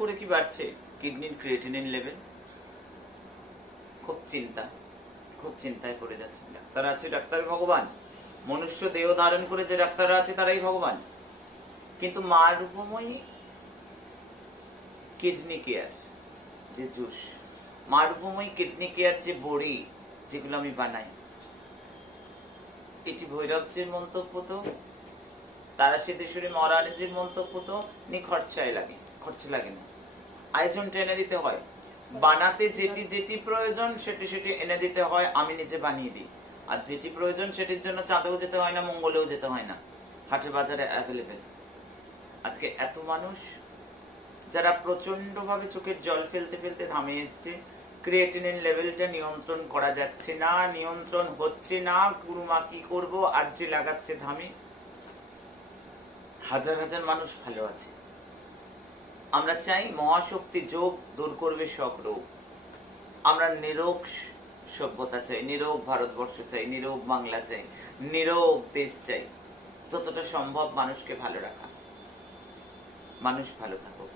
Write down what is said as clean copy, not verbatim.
করে কি বাড়ছে কিডনির ক্রিয়েটিনিন লেভেল। খুব চিন্তায় পড়ে যাচ্ছে। ডাক্তার আছে, ডাক্তার ভগবান, মনুষ্য দেহ ধারণ করে যে ডাক্তাররা আছে তারাই ভগবান। কিন্তু মা রূপময়ী কিডনি কেয়ার যে জুস, মা রূপময়ী কিডনি কেয়ার যে বড়ি যেগুলো আমি বানাই, এটি ভৈরবজির মন্তব্য তো, তারা সিদ্ধেশ্বরী মহারানীজির মন্তব্য তো, খরচা লাগে না, আয়োজনটা এনে দিতে হয়। বানাতে যেটি যেটি প্রয়োজন সেটি সেটি এনে দিতে হয়, আমি নিজে বানিয়ে দিই। আর যেটি প্রয়োজন সেটির জন্য চাঁদেও যেতে হয় না, মঙ্গলেও যেতে হয় না, হাটে বাজারে অ্যাভেলেবেল। আজকে এত মানুষ যারা প্রচন্ড ভাবে চোখের জল ফেলতে ফেলতে থামে এসছে, ক্রিয়েটিনিন লেভেলটা নিয়ন্ত্রণ করা যাচ্ছে না, নিয়ন্ত্রণ হচ্ছে না, গুরুমা কি করব, আর যে লাগাচ্ছে ধামে। হাজার হাজার মানুষ ভালো আছে। আমরা চাই মহাশক্তি যোগ দূর করবে সব রোগ। আমরা নিরোগ সভ্যতা চাই, নিরোগ ভারতবর্ষ চাই, নিরোগ বাংলা চাই, নিরোগ দেশ চাই। যতটা সম্ভব মানুষকে ভালো রাখা। মানুষ ভালো থাকুক।